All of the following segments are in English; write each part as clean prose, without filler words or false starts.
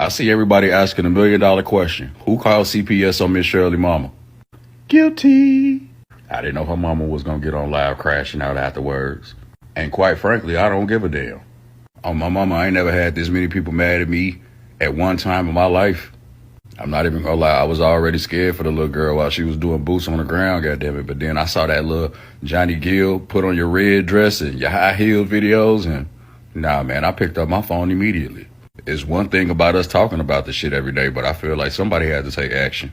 I see everybody asking $1 million question. Who called CPS on Ms Shirley mama? Guilty. I didn't know her mama was going to get on live crashing out afterwards. And quite frankly, I don't give a damn. On my mama, I ain't never had this many people mad at me at one time in my life. I'm not even gonna lie, I was already scared for the little girl while she was doing boots on the ground, goddammit. But then I saw that little Johnny Gill put on your red dress and your high heel videos, and nah, man, I picked up my phone immediately. It's one thing about us talking about this shit every day, but I feel like somebody had to take action.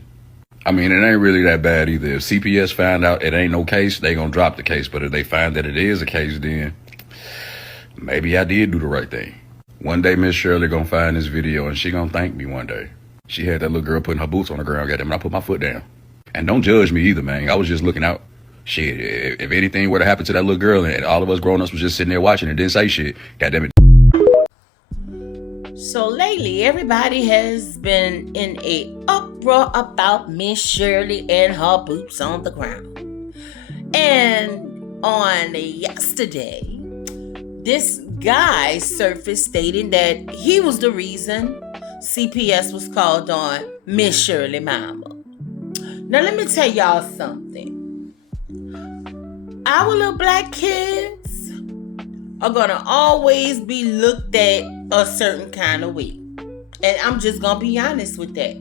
I mean, it ain't really that bad either. If CPS find out it ain't no case, they gonna drop the case. But if they find that it is a case, then maybe I did do the right thing. One day, Ms Shirley gonna find this video and she gonna thank me one day. She had that little girl putting her boots on the ground, goddamn, and I put my foot down. And don't judge me either, man. I was just looking out. Shit, if anything were to happen to that little girl and all of us grown-ups was just sitting there watching and didn't say shit, goddamn it. So lately, everybody has been in a uproar about Ms Shirley and her boots on the ground. And on yesterday, this guy surfaced stating that he was the reason CPS was called on Ms Shirley mama. Now let me tell y'all something. Our little black kids are gonna always be looked at a certain kind of way. And I'm just gonna be honest with that.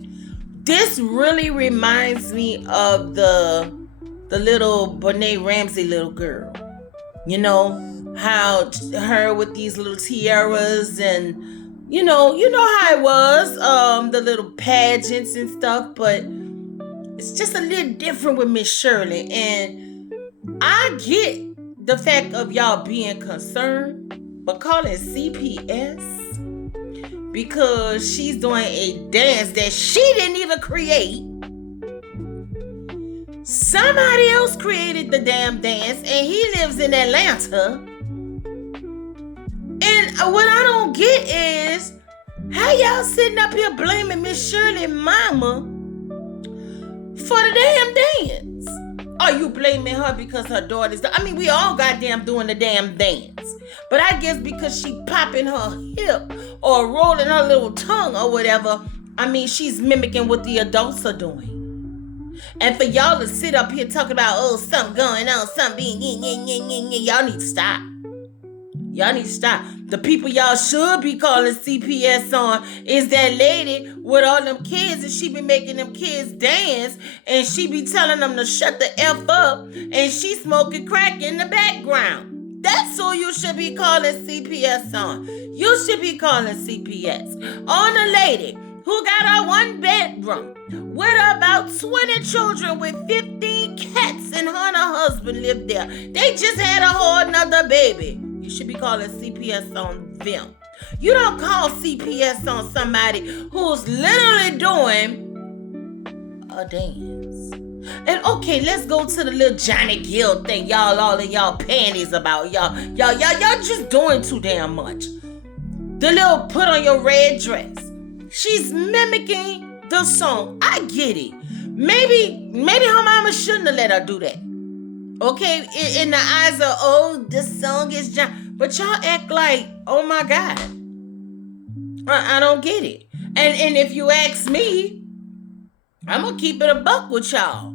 This really reminds me of the little Bonet Ramsey little girl. You know, how her with these little tiaras and you know how it was, the little pageants and stuff, but it's just a little different with Ms Shirley. And I get the fact of y'all being concerned, but calling CPS because she's doing a dance that she didn't even create. Somebody else created the damn dance and he lives in Atlanta. And what I don't get is how y'all sitting up here blaming Ms Shirley mama for the damn dance. Are you blaming her because her daughter's... I mean, we all goddamn doing the damn dance. But I guess because she popping her hip or rolling her little tongue or whatever, I mean, she's mimicking what the adults are doing. And for y'all to sit up here talking about, oh, something going on, something being... y'all need to stop. Y'all need to stop. The people y'all should be calling CPS on is that lady with all them kids, and she be making them kids dance, and she be telling them to shut the F up, and she smoking crack in the background. That's who you should be calling CPS on. You should be calling CPS on a lady who got a 1-bedroom with about 20 children with 15 cats, and her and her husband lived there. They just had a whole nother baby. You should be calling CPS on them. You don't call CPS on somebody who's literally doing a dance. And okay, let's go to the little Johnny Gill thing y'all all in y'all panties about. Y'all just doing too damn much. The little put on your red dress. She's mimicking the song. I get it. Maybe her mama shouldn't have let her do that. Okay, in the eyes of, oh, this song is John. But y'all act like, oh my God. I don't get it. And if you ask me, I'm going to keep it a buck with y'all.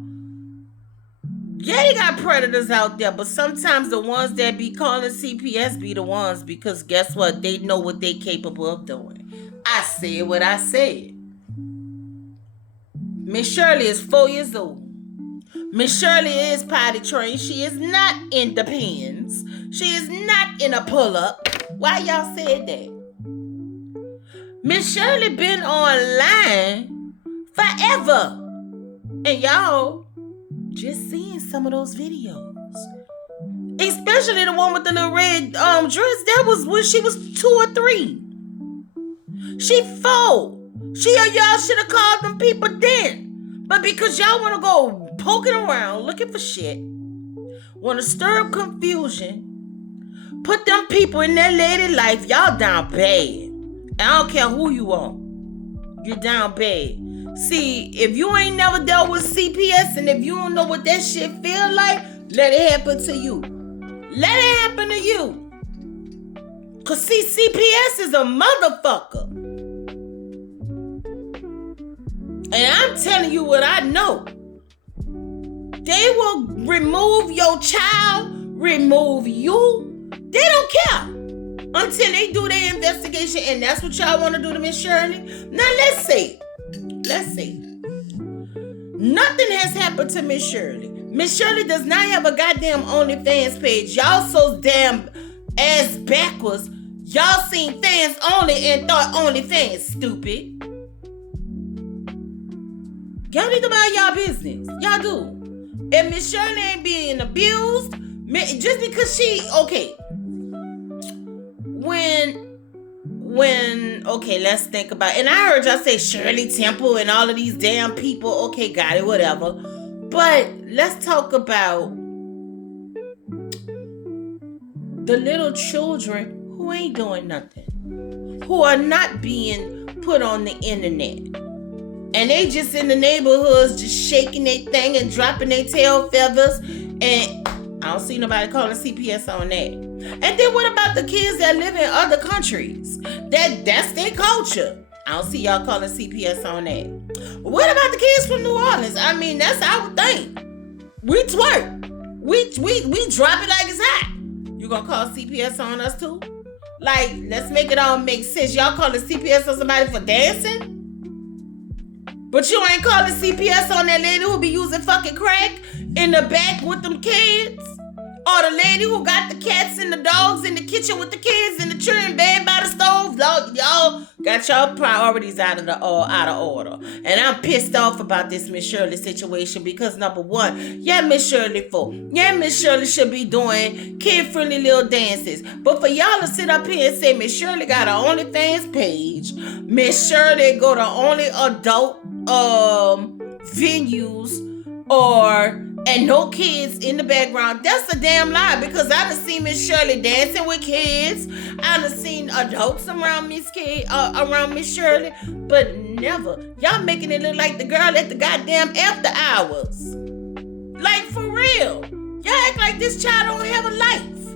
Yeah, they got predators out there, but sometimes the ones that be calling CPS be the ones, because guess what? They know what they capable of doing. I said what I said. Ms Shirley is 4 years old. Ms Shirley is potty trained. She is not in the pins. She is not in a pull-up. Why y'all said that? Ms Shirley been online forever. And y'all just seeing some of those videos. Especially the one with the little red dress. That was when she was 2 or 3. She 4. Y'all should have called them people then. But because y'all want to go poking around, looking for shit, want to stir up confusion, put them people in their lady life, y'all down bad. I don't care who you are. You're down bad. See, if you ain't never dealt with CPS and if you don't know what that shit feel like, let it happen to you. Let it happen to you. Because see, CPS is a motherfucker. I'm telling you what I know. They will remove your child, remove you. They don't care until they do their investigation, and that's what y'all want to do to Ms. Shirley. Now let's see. Nothing has happened to Ms. Shirley. Ms. Shirley does not have a goddamn OnlyFans page. Y'all so damn ass backwards. Y'all seen fans only and thought OnlyFans stupid. Y'all need to mind y'all business. Y'all do. If Ms. Shirley ain't being abused, just because she, okay. Okay, let's think about it. And I heard y'all say Shirley Temple and all of these damn people. Okay, got it, whatever. But let's talk about the little children who ain't doing nothing, who are not being put on the internet. And they just in the neighborhoods just shaking their thing and dropping their tail feathers. And I don't see nobody calling CPS on that. And then what about the kids that live in other countries? That's their culture. I don't see y'all calling CPS on that. What about the kids from New Orleans? I mean, that's our thing. We twerk. We drop it like it's hot. You gonna call CPS on us too? Like, let's make it all make sense. Y'all calling CPS on somebody for dancing? But you ain't calling CPS on that lady who be using fucking crack in the back with them kids? Or the lady who got the cats and the dogs in the kitchen with the kids and the children bed by the stove? Y'all got y'all priorities out of order. And I'm pissed off about this Ms. Shirley situation because number one, Ms. Shirley should be doing kid-friendly little dances. But for y'all to sit up here and say Ms. Shirley got her OnlyFans page, Ms. Shirley go to only adult venues and no kids in the background, that's a damn lie because I done seen Ms. Shirley dancing with kids. I done seen adults around Ms. Shirley, but never. Y'all making it look like the girl at the goddamn after hours. Like, for real. Y'all act like this child don't have a life.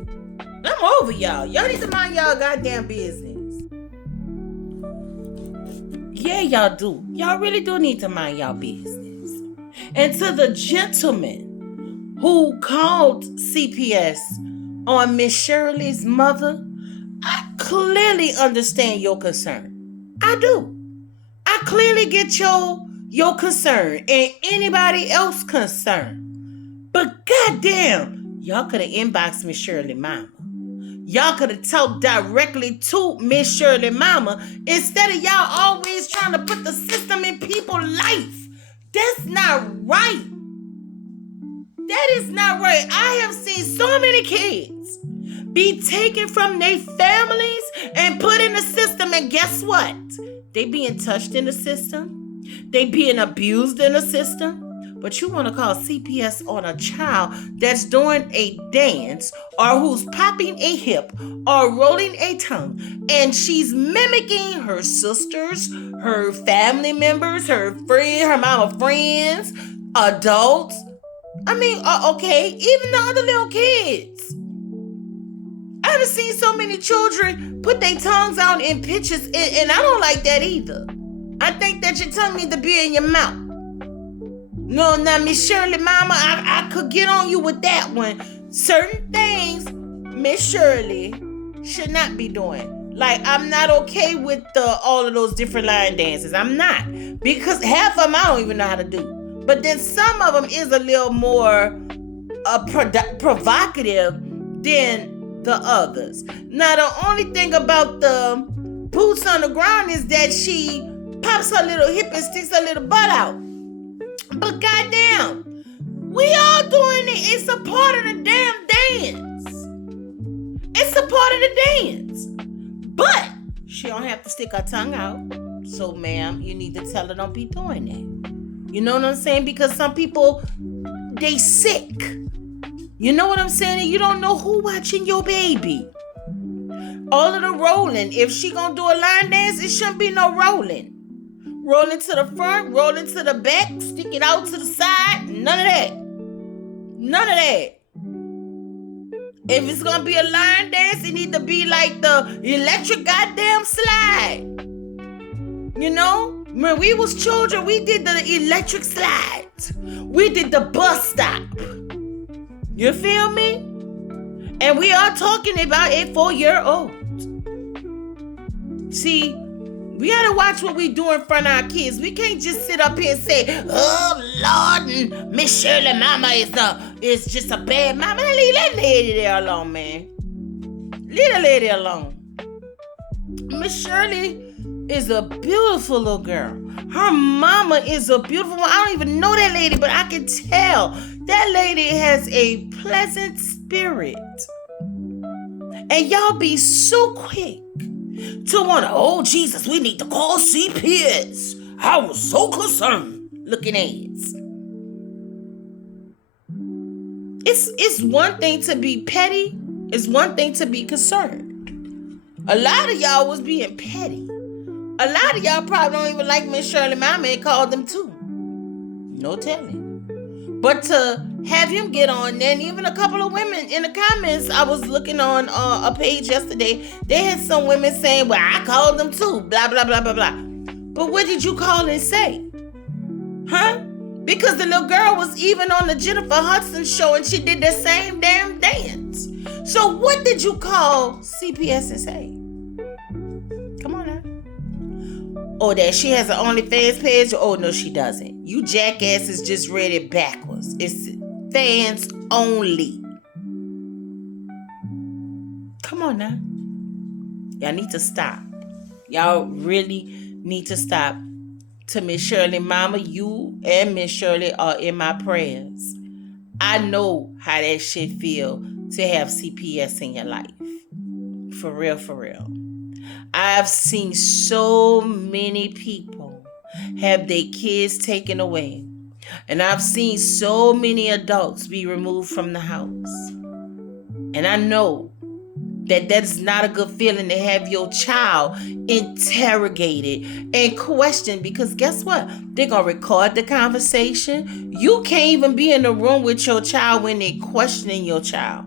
I'm over y'all. Y'all need to mind y'all goddamn business. Yeah, y'all do. Y'all really do need to mind y'all business. And to the gentleman who called CPS on Ms. Shirley's mother, I clearly understand your concern. I do. I clearly get your concern and anybody else's concern. But goddamn, y'all could have inboxed Ms. Shirley mama. Y'all could have talked directly to Ms. Shirley mama instead of y'all always trying to put the system in people's life. That's not right. That is not right. I have seen so many kids be taken from their families and put in the system. And guess what? They being touched in the system. They being abused in the system. But you want to call CPS on a child that's doing a dance or who's popping a hip or rolling a tongue and she's mimicking her sisters, her family members, her mama friends, adults. I mean, okay, even the other little kids. I've seen so many children put their tongues out in pictures and I don't like that either. I think that your tongue needs to be in your mouth. No, now, Ms. Shirley, mama, I could get on you with that one. Certain things Ms. Shirley should not be doing. Like, I'm not okay with all of those different line dances. I'm not. Because half of them I don't even know how to do. But then some of them is a little more provocative than the others. Now, the only thing about the boots on the ground is that she pops her little hip and sticks her little butt out. But goddamn, we all doing it. It's a part of the damn dance. It's a part of the dance. But she don't have to stick her tongue out. So, ma'am, you need to tell her don't be doing that. You know what I'm saying? Because some people, they sick. You know what I'm saying? And you don't know who watching your baby. All of the rolling. If she gonna do a line dance, it shouldn't be no rolling. Rolling to the front, rolling to the back, stick it out to the side. None of that. None of that. If it's gonna be a line dance, it need to be like the electric goddamn slide. You You know, when we was children, we did the electric slide. We did the bus stop. You feel me? And we are talking about a 4-year-old. See, we gotta watch what we do in front of our kids. We can't just sit up here and say, "Oh Lord, and Ms Shirley mama is just a bad mama." Leave that lady there alone, man. Leave the lady alone. Ms Shirley is a beautiful little girl. Her mama is a beautiful one. I don't even know that lady, but I can tell that lady has a pleasant spirit. And y'all be so quick to want to, "Oh Jesus, we need to call CPS. I was so concerned." Looking ass. It's one thing to be petty. It's one thing to be concerned. A lot of y'all was being petty. A lot of y'all probably don't even like Ms Shirley mama and called them too. No telling. But to have him get on there, and even a couple of women in the comments, I was looking on a page yesterday, they had some women saying, "Well, I called them too, blah, blah, blah, blah, blah." But what did you call and say? Huh? Because the little girl was even on the Jennifer Hudson show and she did the same damn dance. So what did you call CPS and say? Come on now. Oh, that she has an OnlyFans page? Oh, no, she doesn't. You jackasses just read it backwards. It's fans only. Come on now. Y'all need to stop. Y'all really need to stop. To Ms Shirley mama, you and Ms Shirley are in my prayers. I know how that shit feel to have CPS in your life. For real, for real. I've seen so many people have their kids taken away. And I've seen so many adults be removed from the house. And I know that is not a good feeling to have your child interrogated and questioned, because guess what? They're going to record the conversation. You can't even be in the room with your child when they're questioning your child.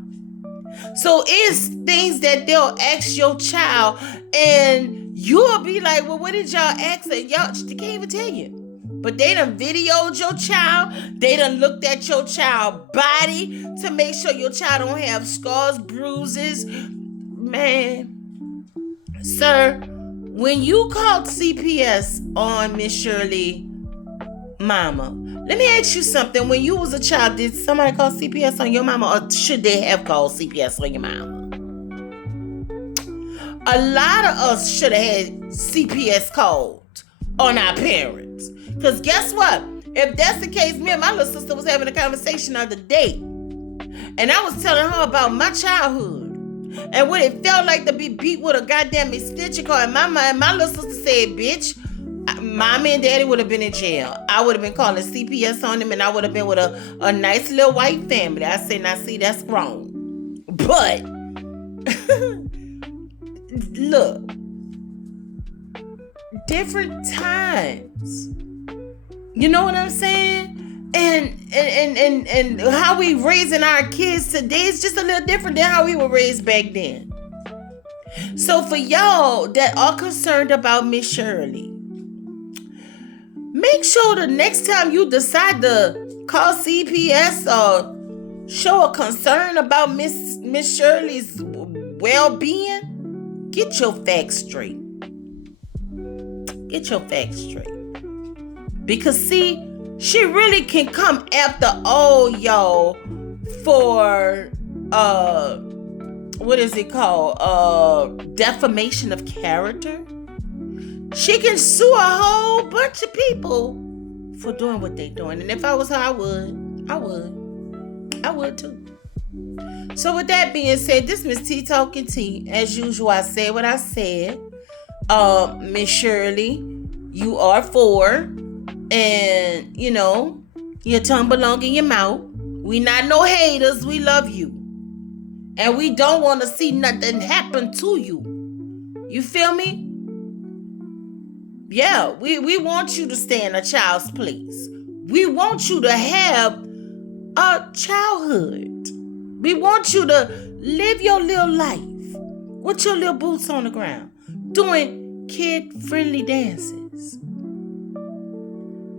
So it's things that they'll ask your child and you'll be like, "Well, what did y'all ask?" And y'all, they can't even tell you. But they done videoed your child. They done looked at your child's body to make sure your child don't have scars, bruises. Man, sir, when you called CPS on Ms Shirley mama, let me ask you something. When you was a child, did somebody call CPS on your mama, or should they have called CPS on your mama? A lot of us should have had CPS called on our parents. Because guess what? If that's the case, me and my little sister was having a conversation the other day. And I was telling her about my childhood. And what it felt like to be beat with a goddamn extension cord. And my little sister said, "Bitch, Mommy and Daddy would have been in jail. I would have been calling CPS on them, and I would have been with a nice little white family." I said, "Now see, that's wrong." But look, different times. You know what I'm saying? And how we raising our kids today is just a little different than how we were raised back then. So for y'all that are concerned about Ms Shirley, make sure the next time you decide to call CPS or show a concern about Ms Shirley's well-being, get your facts straight. Get your facts straight. Because see, she really can come after all y'all for what is it called? Defamation of character. She can sue a whole bunch of people for doing what they're doing. And if I was her, I would too. So with that being said, this Miss T talking T. As usual, I said what I said. Miss Shirley, you are 4. And, you know, your tongue belong in your mouth. We not no haters. We love you. And we don't want to see nothing happen to you. You feel me? Yeah, we want you to stay in a child's place. We want you to have a childhood. We want you to live your little life with your little boots on the ground, doing kid-friendly dances.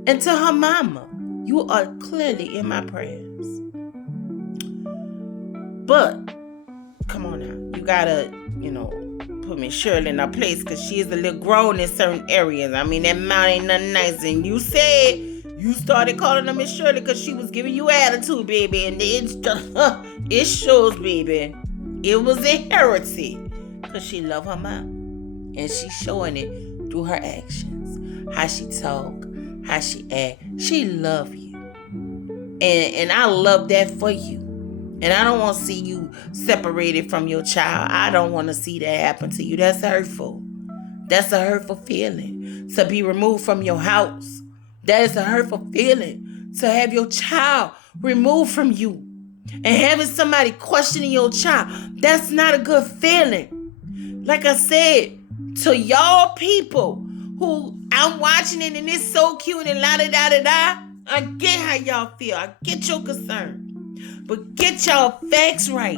And to her mama, you are clearly in my prayers. But, come on now. You gotta, put Ms Shirley in her place because she is a little grown in certain areas. I mean, that mouth ain't nothing nice. And you said you started calling her Ms Shirley because she was giving you attitude, baby. And it shows, baby. It was inherited because she love her mom. And she's showing it through her actions. How she talk, how she act. She love you. And I love that for you. And I don't want to see you separated from your child. I don't want to see that happen to you. That's hurtful. That's a hurtful feeling. To be removed from your house. That is a hurtful feeling. To have your child removed from you. And having somebody questioning your child. That's not a good feeling. Like I said, to y'all people who I'm watching it and it's so cute and la-da-da-da-da. I get how y'all feel. I get your concern. But get y'all facts right.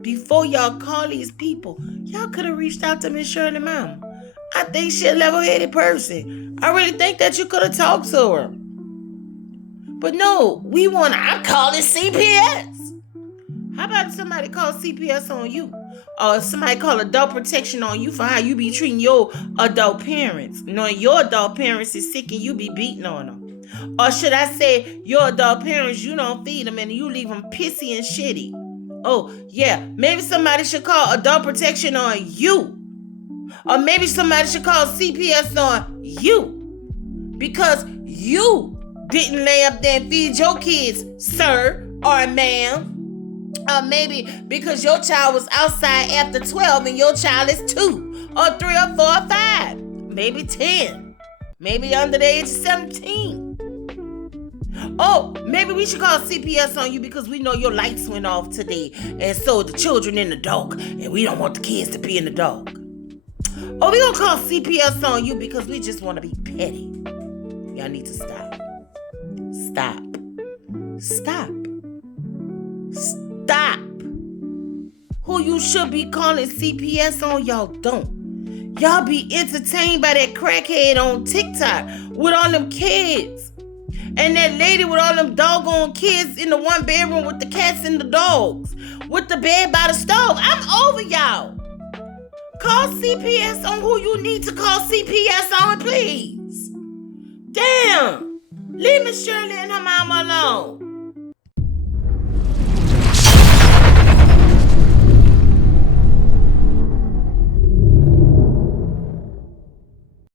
Before y'all call these people, y'all could have reached out to Ms Shirley mama. I think she's a level-headed person. I really think that you could have talked to her. But no, I'm calling CPS. How about somebody call CPS on you? Or somebody call adult protection on you for how you be treating your adult parents. Knowing your adult parents is sick and you be beating on them. Or should I say, your adult parents, you don't feed them and you leave them pissy and shitty. Oh, yeah, maybe somebody should call adult protection on you. Or maybe somebody should call CPS on you. Because you didn't lay up there and feed your kids, sir or ma'am. Or maybe because your child was outside after 12 and your child is 2 or 3 or 4 or 5. Maybe 10. Maybe under the age of 17. Oh, maybe we should call CPS on you because we know your lights went off today. And so the children in the dark. And we don't want the kids to be in the dark. Oh, we gonna call CPS on you because we just want to be petty. Y'all need to stop. Stop. Stop. Stop. Who you should be calling CPS on, y'all don't. Y'all be entertained by that crackhead on TikTok with all them kids. And that lady with all them doggone kids in the one bedroom with the cats and the dogs. With the bed by the stove. I'm over y'all. Call CPS on who you need to call CPS on, please. Damn. Leave Ms Shirley and her mama alone.